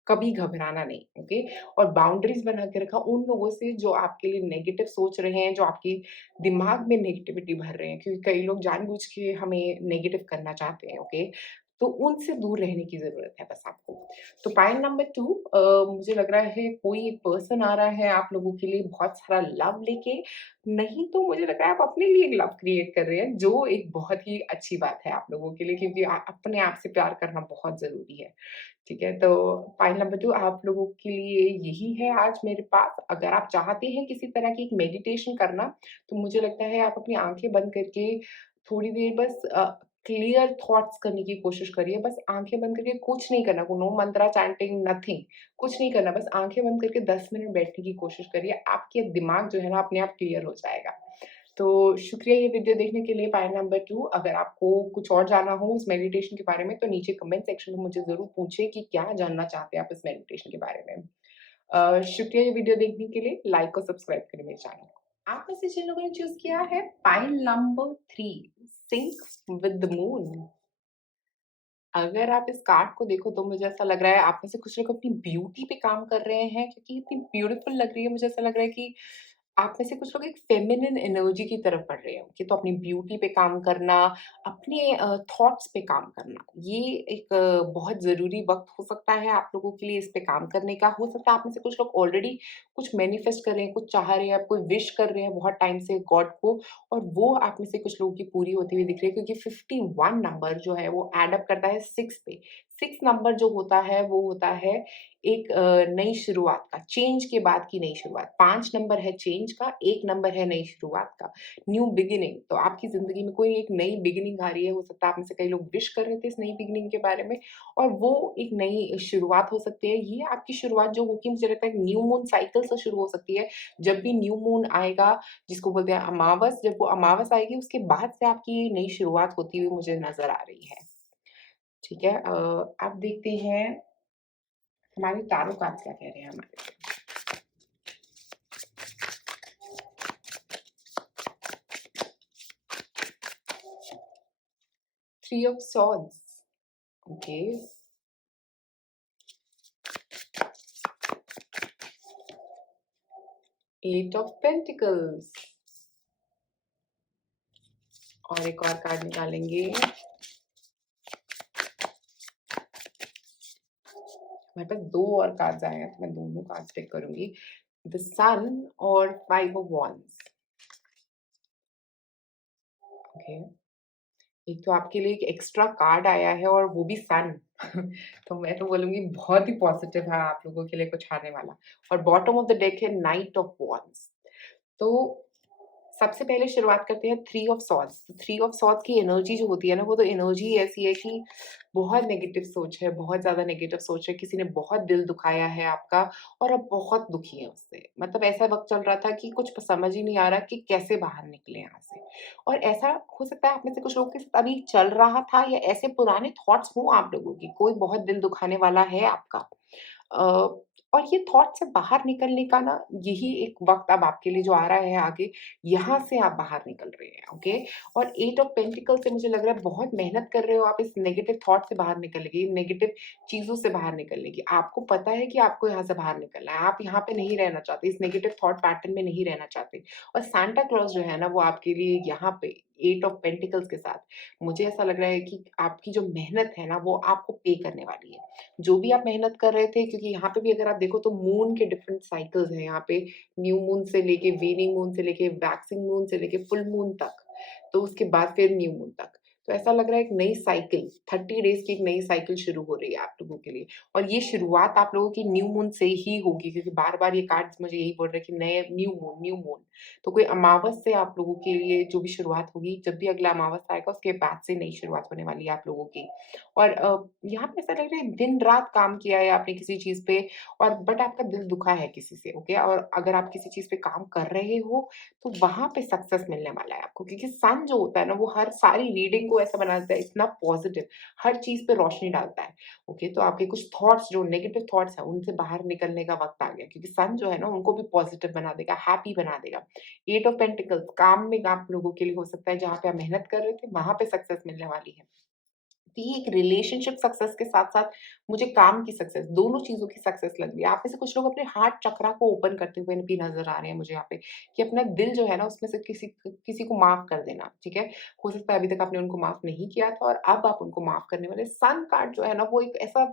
कभी घबराना नहीं, ओके? और बाउंड्रीज़ बना के रखा उन लोगों से जो आपके लिए नेगेटिव सोच रहे हैं, जो आपके दिमाग में नेगेटिविटी भर रहे हैं, क्योंकि कई लोग जानबूझ के हमें नेगेटिव करना चाहते हैं, ओके? तो उनसे दूर रहने की ज़रूरत है बस आपको। तो पॉइंट नंबर 2, मुझे लग रहा है कोई एक पर्सन आ रहा है आप लोगों के लिए बहुत सारा लव लेके, नहीं तो मुझे लग रहा है आप अपने लिए एक लव क्रिएट कर रहे हैं, जो एक बहुत ही अच्छी बात है आप लोगों के लिए क्योंकि अपने आप से प्यार करना बहुत ज़रूरी है। ठीक है, तो पॉइंट नंबर 2 आप लोगों के लिए यही है आज मेरे पास। अगर आप चाहते हैं किसी तरह की एक मेडिटेशन करना, तो मुझे लगता है आप अपनी आँखें बंद करके थोड़ी देर बस क्लियर थॉट्स करने की कोशिश करिए। बस आँखें बंद करके कुछ नहीं करना, नो मंत्रा चैंटिंग, नथिंग, कुछ नहीं करना। बस आँखें बंद करके 10 मिनट बैठने की कोशिश करिए। आपके दिमाग जो है ना अपने आप क्लियर हो जाएगा। तो शुक्रिया ये वीडियो देखने के लिए। पॉइंट नंबर 2 अगर आपको कुछ और जानना हो उस मेडिटेशन के बारे में तो नीचे कमेंट सेक्शन में मुझे ज़रूर पूछिए कि क्या जानना चाहते हैं आप इस मेडिटेशन के बारे में। शुक्रिया ये वीडियो देखने के लिए। लाइक और सब्सक्राइब करें मेरे चैनल को। आप में से जिन लोगों ने चूज़ किया है point number 3, sync with the moon. अगर आप इस कार्ड को देखो तो मुझे ऐसा लग रहा है आप में से कुछ लोग अपनी ब्यूटी पे काम कर रहे हैं क्योंकि इतनी ब्यूटीफुल लग रही है। मुझे ऐसा लग रहा है कि आप में से कुछ लोग एक फेमिनिन एनर्जी की तरफ बढ़ रहे हो कि तो अपनी ब्यूटी पे काम करना, अपने थॉट्स पे काम करना, ये एक बहुत ज़रूरी वक़्त हो सकता है आप लोगों के लिए इस पे काम करने का। हो सकता है आप में से कुछ लोग ऑलरेडी कुछ मैनिफेस्ट कर रहे हैं, कुछ चाह रहे हैं, आप कोई विश कर रहे हैं बहुत टाइम से गॉड को और वो आप में से कुछ लोगों की पूरी होती हुई दिख रही है क्योंकि 51 नंबर जो है वो एड अप करता है 6 पे। 6 नंबर जो होता है वो होता है एक नई शुरुआत का, चेंज के बाद की नई शुरुआत। 5 नंबर है चेंज का, 1 नंबर है नई शुरुआत का, न्यू बिगिनिंग। तो आपकी ज़िंदगी में कोई एक नई बिगिनिंग आ रही है, हो सकता है आप में से कई लोग विश कर रहे थे इस नई बिगिनिंग के बारे में और वो एक नई शुरुआत हो सकती है। ये आपकी शुरुआत जो होगी मुझे लगता है न्यू मून साइकिल से शुरू हो सकती है। जब भी न्यू मून आएगा, जिसको बोलते हैं अमावस, जब वो अमावस आएगी उसके बाद से आपकी ये नई शुरुआत होती हुई मुझे नज़र आ रही है। ठीक है? अब देखते हैं हमारे टैरो कार्ड्स क्या कह रहे हैं हमारे लिए। 3 of swords, okay. 8 of pentacles और एक और कार्ड निकालेंगे। हमारे पास 2 और कार्ड्स आए हैं तो मैं दोनों कार्ड्स पिक करूँगी। द सन और 5 ऑफ वॉन्ड्स, ओके। एक तो आपके लिए एक एक्स्ट्रा कार्ड आया है और वो भी सन तो मैं तो बोलूँगी बहुत ही पॉज़िटिव है आप लोगों के लिए कुछ आने वाला और बॉटम ऑफ द डेक है नाइट ऑफ वॉन्ड्स। तो सबसे पहले शुरुआत करते हैं three of swords. Three of swords की एनर्जी जो होती है ना, वो तो एनर्जी ऐसी है कि बहुत नेगेटिव सोच है, बहुत ज़्यादा नेगेटिव सोच है, किसी ने बहुत दिल दुखाया है आपका और आप बहुत दुखी हैं उससे। मतलब ऐसा वक़्त चल रहा था कि कुछ समझ ही नहीं आ रहा कि कैसे बाहर निकलें यहाँ से। और ऐसा हो सकता है आप में से कुछ लोगों के साथ अभी चल रहा था या ऐसे पुराने थॉट्स हों आप लोगों की, कोई बहुत दिल दुखाने वाला है आपका। अ, और ये थॉट से बाहर निकलने का ना यही एक वक़्त अब आपके लिए जो आ रहा है आगे, यहाँ से आप बाहर निकल रहे हैं, ओके? और 8 ऑफ पेंटिकल से मुझे लग रहा है बहुत मेहनत कर रहे हो आप इस नेगेटिव थॉट से बाहर निकलने की, नेगेटिव चीज़ों से बाहर निकलने की। आपको पता है कि आपको यहाँ से बाहर निकलना है, आप यहाँ पे नहीं रहना चाहते, इस नेगेटिव थॉट पैटर्न में नहीं रहना चाहते। और सांता क्लॉज़ जो है ना, वो आपके लिए यहाँ पे 8 ऑफ पेंटिकल्स के साथ, मुझे ऐसा लग रहा है कि आपकी जो मेहनत है ना, वो आपको पे करने वाली है। जो भी आप मेहनत कर रहे थे क्योंकि यहाँ पे भी अगर आप देखो तो मून के डिफरेंट साइकिल्स हैं यहाँ पे, न्यू मून से लेके वेनिंग मून से लेके वैक्सिंग मून से लेके फुल मून तक, तो उसके बाद फिर न्यू मून तक। तो ऐसा लग रहा है एक नई साइकिल 30 डेज़ की एक नई साइकिल शुरू हो रही है आप लोगों के लिए और ये शुरुआत आप लोगों की न्यू मून से ही होगी क्योंकि बार-बार ये कार्ड्स मुझे यही बोल रहे हैं कि नए न्यू मून, न्यू मून। तो कोई अमावस से आप लोगों के लिए जो भी शुरुआत होगी, जब भी अगला अमावस आएगा उसके बाद से नई शुरुआत होने वाली है आप लोगों की। और यहाँ पे ऐसा लग रहा है दिन-रात काम किया है आपने किसी चीज़ पे और बट आपका दिल दुखा है किसी से, ओके? और अगर आप किसी चीज़ पे काम कर रहे हो, तो वहाँ पे सक्सेस मिलने वाला है आपको क्योंकि सन जो होता है ना, वो हर सारी रीडिंग को को ऐसा बना देता है, इतना पॉज़िटिव, हर चीज़ पे रोशनी डालता है। ओके, तो आपके कुछ थॉट्स जो नेगेटिव थॉट्स हैं, उनसे बाहर निकलने का वक़्त आ गया क्योंकि सन जो है ना, उनको भी पॉज़िटिव बना देगा, हैप्पी बना देगा। 8 ऑफ पेंटिकल्स काम में आप लोगों के लिए हो सकता है, जहाँ पे आप मेहनत कर रहे थे, वहाँ पे सक्सेस मिलने वाली है। तो ये एक रिलेशनशिप सक्सेस के साथ-साथ मुझे काम की सक्सेस, दोनों चीज़ों की सक्सेस लग रही है। आप में से कुछ लोग अपने हार्ट चक्रा को ओपन करते हुए भी नज़र आ रहे हैं मुझे यहाँ पे, कि अपना दिल जो है ना, उसमें से किसी किसी को माफ़ कर देना, ठीक है? हो सकता है अभी तक आपने उनको माफ़ नहीं किया था और अब आप उनको माफ़ करने वाले। सन कार्ड जो है ना, वो एक ऐसा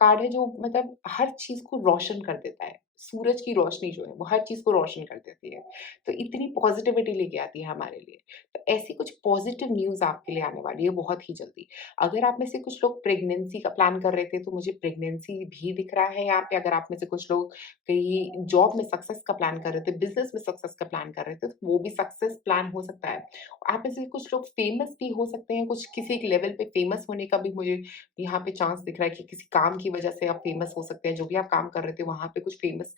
कार्ड है जो मतलब हर चीज़ को रोशन कर देता है। सूरज की रोशनी जो है, वो हर चीज़ को रोशन कर देती है। तो इतनी पॉज़िटिविटी लेके आती है हमारे लिए। तो ऐसी कुछ पॉज़िटिव न्यूज़ आपके लिए आने वाली है बहुत ही जल्दी। अगर आप में से कुछ लोग प्रेगनेंसी का प्लान कर रहे थे, तो मुझे प्रेगनेंसी भी दिख रहा है यहाँ पे। अगर आप में से कुछ लोग कहीं जॉब में सक्सेस का प्लान कर रहे थे, बिज़नेस में सक्सेस का प्लान कर रहे थे, तो वो भी सक्सेस प्लान हो सकता है। आप में से कुछ लोग फेमस भी हो सकते हैं, कुछ किसी एक लेवल पे फेमस होने का भी मुझे यहाँ पे चांस दिख रहा है कि किसी काम की वजह से आप फेमस हो सकते हैं। जो भी आप काम कर रहे थे, वहाँ पे कुछ फेमस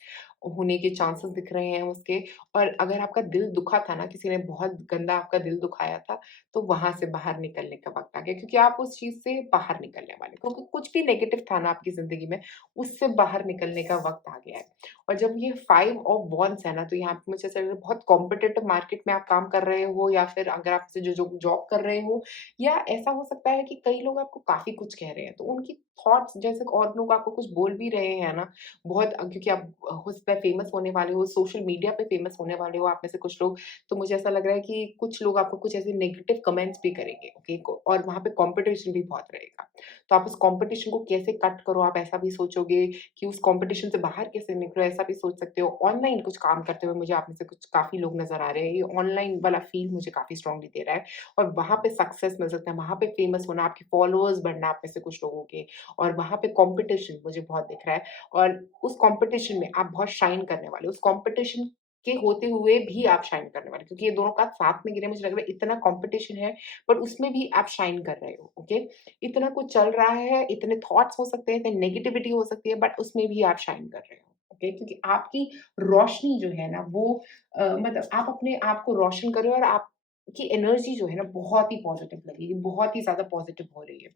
होने के चांसेस दिख रहे हैं उसके। और अगर आपका दिल दुखा था ना, किसी ने बहुत गंदा आपका दिल दुखाया था, तो वहाँ से बाहर निकलने का वक़्त आ गया क्योंकि आप उस चीज़ से बाहर निकलने वाले, क्योंकि कुछ भी नेगेटिव था ना आपकी ज़िंदगी में, उससे बाहर निकलने का वक़्त आ गया है। और जब ये 5 ऑफ वांड्स है ना, तो यहाँ पे मुझे ऐसा लग रहा है बहुत कॉम्पिटिटिव मार्केट में आप काम कर रहे हो, या फिर अगर आप से जो जो जॉब कर रहे हो, या ऐसा हो सकता है कि कई लोग आपको काफ़ी कुछ कह रहे हैं, तो उनकी थॉट्स जैसे और लोग आपको कुछ बोल भी रहे हैं ना, बहुत क्योंकि आप हो सकता है फेमस होने वाले हो, सोशल मीडिया पे फेमस होने वाले हो आप में से कुछ लोग, तो मुझे ऐसा लग रहा है कि कुछ लोग आपको कुछ ऐसे नेगेटिव कमेंट्स भी करेंगे, ओके? को और वहाँ पे कॉम्पिटिशन भी बहुत रहेगा। तो आप उस कॉम्पिटिशन को कैसे कट करो, आप ऐसा भी सोचोगे कि उस कॉम्पिटिशन से बाहर कैसे निकलो, ऐसा भी सोच सकते हो। ऑनलाइन कुछ काम करते हुए मुझे आप में से कुछ काफ़ी लोग नज़र आ रहे हैं। ये ऑनलाइन वाला फ़ील मुझे काफ़ी स्ट्रॉन्गली दे रहा है और वहाँ पे सक्सेस मिल सकता है, वहाँ पे फेमस होना, आपके फॉलोअर्स बढ़ना आप में से कुछ लोगों के, और वहाँ पे कॉम्पिटिशन मुझे बहुत दिख रहा है। और उस कॉम्पिटिशन में आप बहुत शाइन करने वाले हो। उस कॉम्पिटिशन के होते हुए भी आप शाइन करने वाले हो, क्योंकि ये दोनों कार्ड साथ में गिरे, मुझे लग रहा है इतना कॉम्पिटिशन है, पर उसमें भी आप शाइन कर रहे हो, ओके? इतना कुछ चल रहा है, इतने थॉट्स हो सकते हैं, इतनी नेगेटिविटी हो सकती है, बट उसमें भी आप शाइन कर रहे हो, ओके? क्योंकि आपकी रोशनी जो है ना, वो मतलब आप अपने आप को रोशन कर रहे हो और आपकी एनर्जी जो है ना, बहुत ही पॉज़िटिव लगेगी, बहुत ही ज़्यादा पॉज़िटिव हो रही है।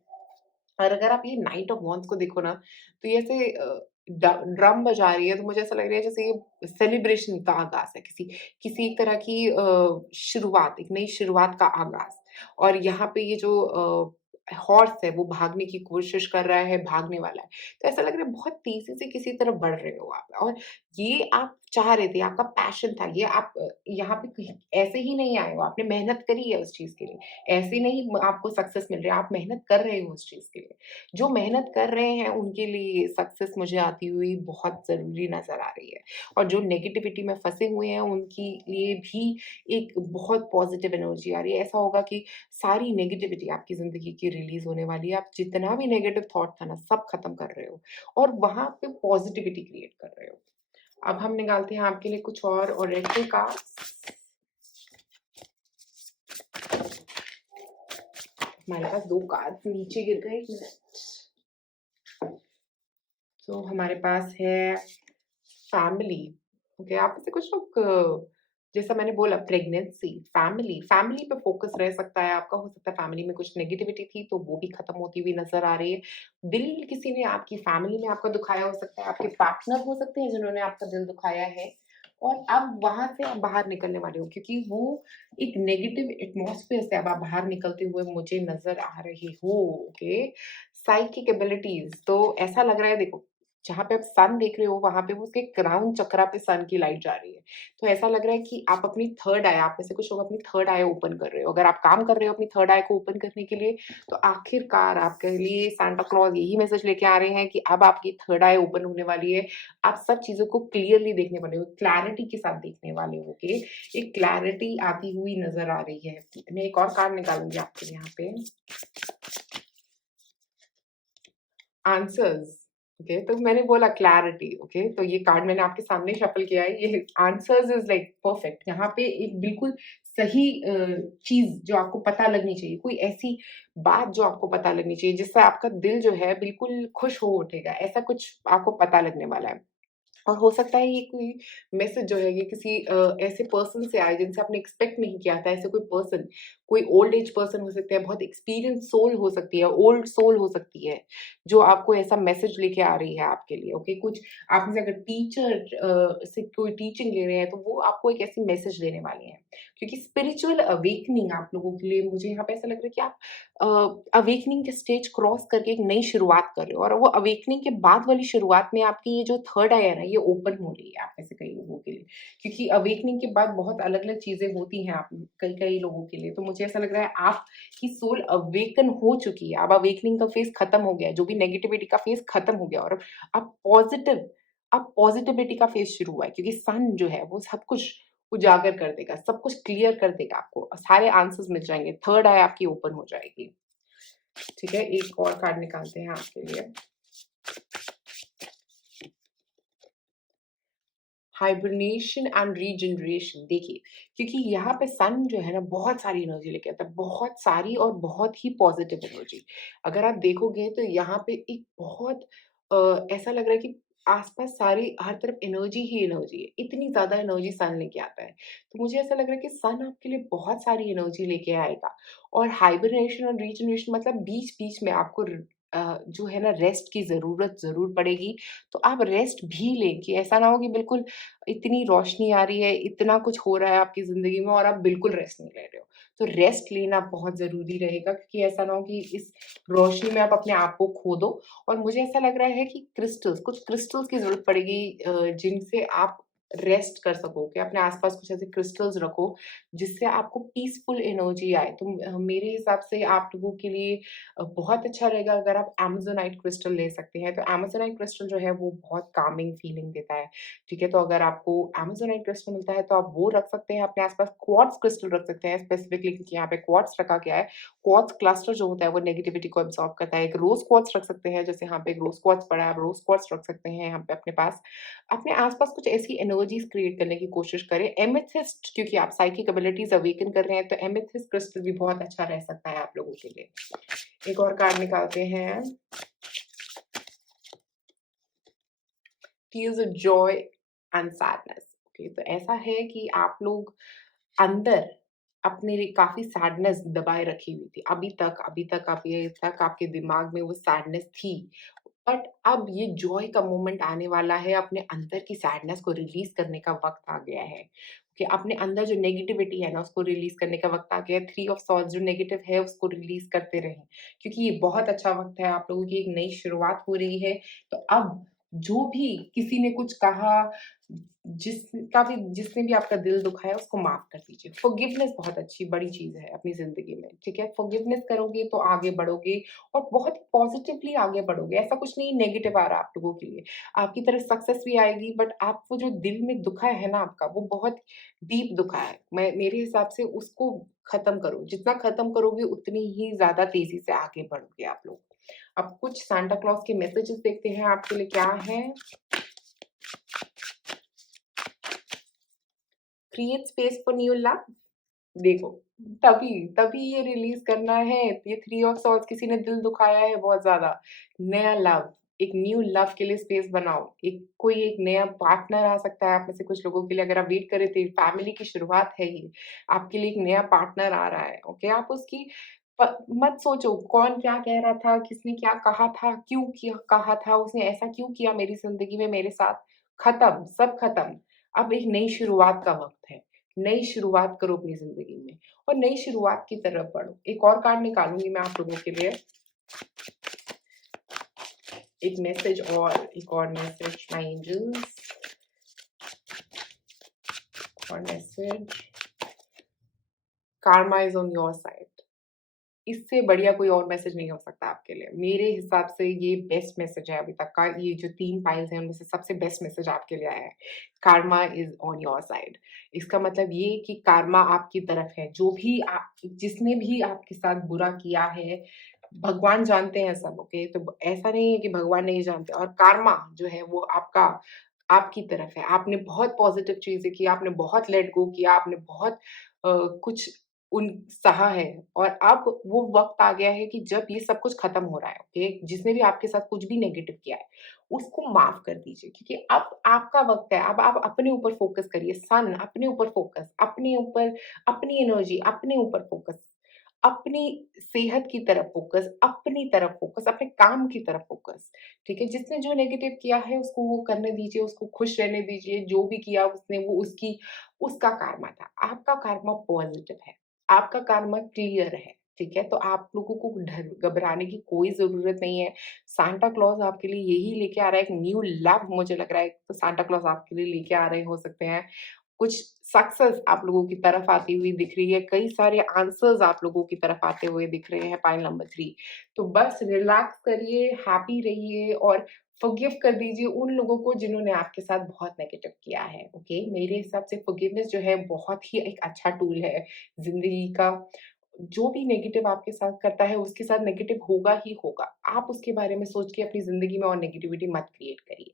और अगर आप ये नाइट ऑफ वांड्स को देखो ना, तो ये ऐसे ड ड्रम बजा रही है, तो मुझे ऐसा लग रहा है जैसे ये सेलिब्रेशन का आगाज़ है, किसी किसी एक तरह की शुरुआत, एक नई शुरुआत का आगाज़। और यहाँ पे ये जो हॉर्स है, वो भागने की कोशिश कर रहा है, भागने वाला है। तो ऐसा लग रहा है बहुत तेज़ी से किसी तरफ बढ़ रहे हो आप, और ये आप चाह रहे थे, आपका पैशन था, ये आप यहाँ पे कहीं ऐसे ही नहीं आए हो, आपने मेहनत करी है उस चीज़ के लिए। ऐसे नहीं आपको सक्सेस मिल रही है, आप मेहनत कर रहे हो उस चीज़ के लिए। जो मेहनत कर रहे हैं उनके लिए सक्सेस मुझे आती हुई बहुत ज़रूरी नज़र आ रही है। और जो नेगेटिविटी में फँसे हुए हैं उनके लिए भी एक बहुत पॉज़िटिव एनर्जी आ रही है। ऐसा होगा कि सारी नेगेटिविटी आपकी ज़िंदगी की रिलीज़ होने वाली है। आप जितना भी नेगेटिव थॉट था ना, सब खत्म कर रहे हो और वहाँ पे पॉज़िटिविटी क्रिएट कर रहे हो। अब हम निकालते हैं आपके लिए कुछ और ओरेकल कार्ड्स। हमारे पास 2 कार्ड्स नीचे गिर गए, 1 मिनट। तो हमारे पास है फैमिली, ओके? आप में से कुछ लोग जैसा मैंने बोला प्रेगनेंसी, फैमिली, फैमिली पे फ़ोकस रह सकता है आपका, हो सकता है फैमिली में कुछ नेगेटिविटी थी, तो वो भी खत्म होती हुई नज़र आ रही है। दिल किसी ने आपकी फैमिली में आपका दुखाया हो सकता है, आपके पार्टनर हो सकते हैं जिन्होंने आपका दिल दुखाया है, और अब वहाँ से आप बाहर निकलने वाले हो क्योंकि वो एक नेगेटिव एटमॉस्फियर से अब आप बाहर निकलते हुए मुझे नज़र आ रहे हो, ओके? साइकिक एबिलिटीज़, तो ऐसा लग रहा है देखो, जहाँ पे आप सन देख रहे हो वहाँ पे वो उसके क्राउन चक्रा पे सन की लाइट जा रही है। तो ऐसा लग रहा है कि आप अपनी थर्ड आई, आप में से कुछ लोग अपनी थर्ड आई ओपन कर रहे हो। अगर आप काम कर रहे हो अपनी थर्ड आई को ओपन करने के लिए, तो आखिरकार आपके लिए सांता क्लॉज़ यही मैसेज लेके आ रहे हैं कि अब आपकी थर्ड आई ओपन होने वाली है। आप सब चीज़ों को क्लियरली देखने वाले हो, क्लैरिटी के साथ देखने वाले हो, ओके? एक क्लैरिटी आती हुई नज़र आ रही है। मैं एक और कार्ड निकालूँगी आपके लिए यहाँ पे। Answers, okay? तो मैंने बोला क्लैरिटी, ओके? तो ये कार्ड मैंने आपके सामने शफ़ल किया है, ये आंसर्स इज़ लाइक परफेक्ट। यहाँ पे एक बिल्कुल सही चीज़ जो आपको पता लगनी चाहिए, कोई ऐसी बात जो आपको पता लगनी चाहिए, जिससे आपका दिल जो है बिल्कुल खुश हो उठेगा, ऐसा कुछ आपको पता लगने वाला है। और हो सकता है ये कोई मैसेज जो है ये किसी ऐसे पर्सन से आए जिनसे आपने एक्सपेक्ट नहीं किया था। ऐसे कोई पर्सन, कोई ओल्ड एज पर्सन हो सकता है, बहुत एक्सपीरियंस सोल हो सकती है, ओल्ड सोल हो सकती है, जो आपको ऐसा मैसेज लेके आ रही है आपके लिए, ओके? कुछ आप में से अगर टीचर से कोई टीचिंग ले रहे हैं, तो वो आपको एक ऐसी मैसेज देने वाले हैं। क्योंकि स्पिरिचुअल अवेकनिंग आप लोगों के लिए मुझे यहाँ पे ऐसा लग रहा है कि आप अवेकनिंग के स्टेज क्रॉस करके एक नई शुरुआत कर रहे हो और वो अवेकनिंग के बाद वाली शुरुआत में आपकी ये जो थर्ड आई है ना, ये ओपन हो रही है आप में से कई लोगों के लिए। क्योंकि अवेकनिंग के बाद बहुत अलग-अलग चीज़ें होती हैं आप कई-कई लोगों के लिए। तो मुझे ऐसा लग रहा है आपकी सोल अवेकन हो चुकी है। अब अवेकनिंग का फेज़ खत्म हो गया है, जो भी नेगेटिविटी का फेज़ खत्म हो गया और अब पॉजिटिविटी का फेज़ शुरू हुआ है क्योंकि सन जो है वो सब कुछ उजागर कर देगा, सब कुछ क्लियर कर देगा आपको। सारे आंसर्स मिल जाएँगे, थर्ड आई आपकी ओपन हो जाएगी। ठीक है, एक और कार्ड निकालते हैं आपके लिए। हाइबरनेशन एंड रीजनरेशन देखिए, क्योंकि यहाँ पे सन जो है ना बहुत सारी एनर्जी लेके आता है, बहुत सारी और बहुत ही पॉजिटिव एनर्जी। अगर आप देखोगे तो यहाँ पे एक बहुत ऐसा लग रहा है कि आस-पास सारी हर तरफ एनर्जी ही एनर्जी है, इतनी ज़्यादा एनर्जी सन लेके आता है। तो मुझे ऐसा लग रहा है कि सन आपके लिए बहुत सारी एनर्जी लेके आएगा और हाइबरनेशन और रीजनरेशन मतलब बीच-बीच में आपको जो है ना रेस्ट की ज़रूरत ज़रूर पड़ेगी। तो आप रेस्ट भी लें कि ऐसा ना हो कि बिल्कुल इतनी रोशनी आ रही है, इतना कुछ हो रहा है आपकी ज़िंदगी में और आप बिल्कुल रेस्ट नहीं ले रहे हो। तो रेस्ट लेना बहुत ज़रूरी रहेगा क्योंकि ऐसा ना हो कि इस रोशनी में आप अपने आप को खो दो और मुझे ऐसा लग रहा है कि कुछ क्रिस्टल्स की ज़रूरत पड़ेगी जिनसे आप रेस्ट कर सको कि अपने आस-पास कुछ ऐसे क्रिस्टल्स रखो, जिससे आपको पीसफुल एनर्जी आए। तो मेरे हिसाब से आप लोगों के लिए बहुत अच्छा रहेगा अगर आप अमेज़नोइट क्रिस्टल ले सकते हैं। तो अमेज़नोइट क्रिस्टल जो है वो बहुत कामिंग फीलिंग देता है, ठीक है? तो अगर आपको अमेज़नोइट क्रिस्टल मिलता है तो आप वो रख सकते हैं अपने आस-पास, क्वार्ट्ज़ क्रिस्टल रख सकते हैं स्पेसिफिकली क्योंकि यहाँ पे क्वार्ट्ज़ रखा गया है। क्वार्ट्ज़ क्लस्टर जो होता है वो नेगेटिविटी को अब्ज़ॉर्ब करता है। एक रोज़ क्वार्ट्ज़ रख सकते हैं, जैसे यहाँ पे एक रोज़ क्वार्ट्ज़ पड़ा है, आप रोज़ क्वार्ट्ज़ रख सकते हैं यहाँ पे अपने पास। अपने आस-पास कुछ ऐसी एनर्जीज़ क्रिएट करने की कोशिश करें। एमेथिस्ट क्योंकि आप साइकिक एबिलिटीज़ अवेकन कर रहे हैं, तो एमेथिस्ट क्रिस्टल भी बहुत अच्छा रह सकता है आप लोगों के लिए। एक और कार्ड निकालते हैं। Tears of Joy and sadness. Okay, तो ऐसा है कि आप लोग अंदर अपने लिए काफ़ी सैडनेस दबाए रखी हुई थी। अभी तक आपके दिमाग में वो सैडनेस थी। बट अब ये जॉय का मोमेंट आने वाला है, अपने अंदर की सैडनेस को रिलीज़ करने का वक़्त आ गया है। कि अपने अंदर जो नेगेटिविटी है ना, उसको रिलीज़ करने का वक़्त आ गया है। थ्री ऑफ सॉर्ड्स जो नेगेटिव है, उसको रिलीज़ करते रहें। क्योंकि ये बहुत अच्छा वक़्त है, आप लोगों की एक नई शुरुआत हो रही है। तो अब जो भी किसी ने कुछ कहा, जिसने भी आपका दिल दुखाया, उसको माफ़ कर दीजिए। फ़ॉरगिवनेस बहुत अच्छी बड़ी चीज़ है अपनी ज़िंदगी में, ठीक है? फ़ॉरगिवनेस करोगे तो आगे बढ़ोगे और बहुत पॉज़िटिवली आगे बढ़ोगे। ऐसा कुछ नहीं नेगेटिव आ रहा आप लोगों के लिए। आपकी तरफ सक्सेस भी आएगी बट आपको जो दिल में दुखा है ना आपका, वो बहुत डीप दुखा है। मेरे हिसाब से उसको ख़त्म करो। जितना ख़त्म करोगे उतनी ही ज़्यादा तेज़ी से आगे बढ़ोगे आप लोग। अब कुछ सांता क्लॉज़ के मैसेजेस देखते हैं आपके लिए क्या हैं। Create space for new love. देखो, तभी ये रिलीज़ करना है। ये थ्री ऑफ सॉर्ड्स किसी ने दिल दुखाया है बहुत ज़्यादा। नया लव, एक न्यू लव के लिए स्पेस बनाओ। एक नया पार्टनर आ सकता है आप में से कुछ लोगों के लिए अगर आप वेट कर रहे थे, फैमिली की शुरुआत है ये। आपके लिए एक नया पार्टनर आ रहा है, ओके? आप उसकी प मत सोचो कौन क्या कह रहा था, किसने क्या कहा था, क्यों किया कहा था, उसने ऐसा क्यों किया मेरी ज़िंदगी में मेरे साथ। खत्म, सब खत्म। अब एक नई शुरुआत का वक़्त है। नई शुरुआत करो अपनी ज़िंदगी में और नई शुरुआत की तरफ बढ़ो। एक और कार्ड निकालूँगी मैं आप लोगों के लिए। एक और मैसेज माय एंजल्स, और message Karma is on your side. इससे बढ़िया कोई और मैसेज नहीं हो सकता आपके लिए। मेरे हिसाब से ये बेस्ट मैसेज है अभी तक का। ये जो 3 पाइल्स हैं उनमें से सबसे बेस्ट मैसेज आपके लिए आया है। Karma is on your side. इसका मतलब ये कि कार्मा आपकी तरफ है। जो भी जिसने भी आपके साथ बुरा किया है, भगवान जानते हैं सब, ओके? तो ऐसा नहीं है कि भगवान नहीं जानते और कार्मा जो है वो आपकी तरफ है। आपने बहुत पॉज़िटिव चीज़ें की, आपने बहुत लेट गो किया, आपने बहुत कुछ उन सहा है और अब वो वक़्त आ गया है कि जब ये सब कुछ खत्म हो रहा है, ओके? जिसने भी आपके साथ कुछ भी नेगेटिव किया है, उसको माफ़ कर दीजिए क्योंकि अब आपका वक़्त है, अब आप अपने ऊपर फ़ोकस करिए, सन अपने ऊपर फ़ोकस, अपने ऊपर, अपनी एनर्जी, अपने ऊपर फ़ोकस, अपनी सेहत की तरफ फ़ोकस, अपनी तरफ फ़ोकस, अपने काम की तरफ फ़ोकस, ठीक है? जिसने जो नेगेटिव किया है उसको वो करने दीजिए, उसको खुश रहने दीजिए, जो भी किया उसने वो उसका कर्मा था, आपका कर्मा पॉज़िटिव है। आपका कर्मा क्लियर है, ठीक है? तो आप लोगों को घबराने की कोई ज़रूरत नहीं है। सांता क्लॉज़ आपके लिए यही लेके आ रहा है, एक न्यू लव मुझे लग रहा है, तो सांता क्लॉज़ आपके लिए लेके आ रहे हो सकते हैं। कुछ सक्सेस आप लोगों की तरफ आती हुई दिख रही है, कई सारे आंसर्स आप लोगों की तरफ आते हुए दिख रहे हैं पाइल नंबर 3। तो बस रिलैक्स करिए, हैप्पी रहिए और फ़ॉरगिव कर दीजिए उन लोगों को जिन्होंने आपके साथ बहुत नेगेटिव किया है, ओके? मेरे हिसाब से फ़ॉरगिवनेस जो है बहुत ही एक अच्छा टूल है ज़िंदगी का। जो भी नेगेटिव आपके साथ करता है, उसके साथ नेगेटिव होगा ही होगा। आप उसके बारे में सोच के अपनी ज़िंदगी में और नेगेटिविटी मत क्रिएट करिए।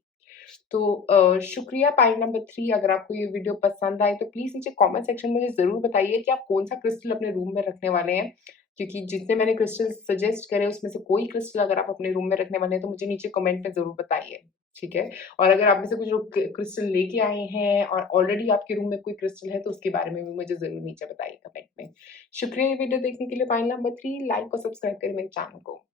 तो शुक्रिया पाइल नंबर 3 अगर आपको ये वीडियो पसंद आई तो प्लीज़ नीचे कमेंट सेक्शन में मुझे ज़रूर बताइए कि आप कौन-सा क्रिस्टल अपने रूम में रखने वाले हैं। क्योंकि जितने मैंने क्रिस्टल सजेस्ट करे उसमें से कोई क्रिस्टल अगर आप अपने रूम में रखने वाले हैं तो मुझे नीचे कमेंट में ज़रूर बताइए, ठीक है? और अगर आप में से कुछ लोग क्रिस्टल लेके आए हैं और ऑलरेडी आपके रूम में कोई क्रिस्टल है तो उसके बारे में भी मुझे ज़रूर नीचे बताइए कमेंट में। शुक्रिया ये वीडियो देखने के लिए पाइल नंबर 3 लाइक और सब्सक्राइब करें मेरे चैनल को।